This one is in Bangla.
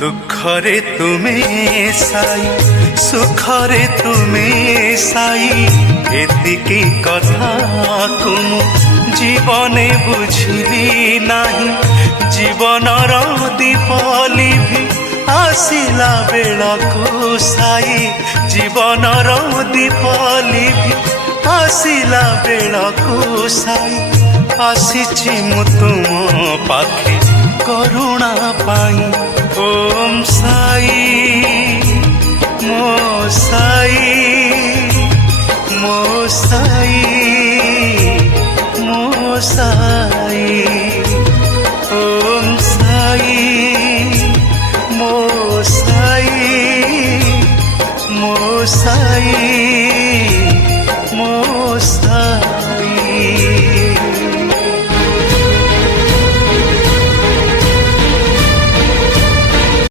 দুঃখরে তুমি সাই সুখরে তুমি সাই এতিকি কথা কুমু জীবনে বুঝিলি ନାହିଁ জীবনর দীপ লিভি আসিলা বেଳକୁ সাই জীবনর দীপ লিভি আসিলা বেଳକୁ সাই আসিছি মু তুম পাখে করুণা পাই ওম সাই মো সাই মো সাই মো সাই ওম সাই মো সাই মো সাই